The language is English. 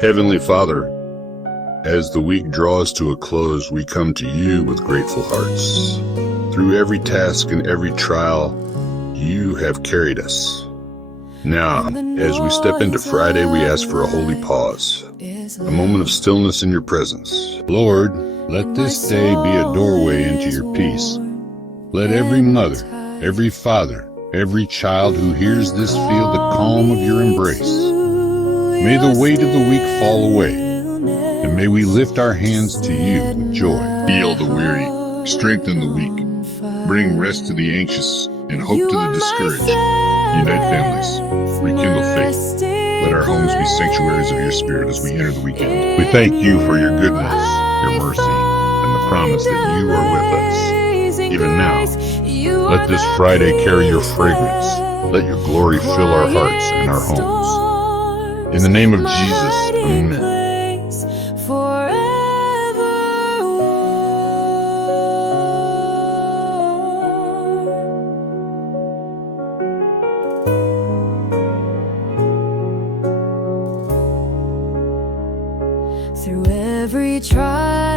Heavenly Father, as the week draws to a close, we come to you with grateful hearts. Through every task and every trial, you have carried us. Now, as we step into Friday, we ask for a holy pause, a moment of stillness in your presence. Lord, let this day be a doorway into your peace. Let every mother, every father, every child who hears this feel the calm of your embrace. May the weight of the week fall away, and may we lift our hands to you with joy. Heal the weary, strengthen the weak, bring rest to the anxious, and hope to the discouraged. Unite families, rekindle faith. Let our homes be sanctuaries of your spirit as we enter the weekend. We thank you for your goodness, your mercy, and the promise that you are with us. Even now, let this Friday carry your fragrance. Let your glory fill our hearts and our homes. In the name of Jesus, amen. Through every trial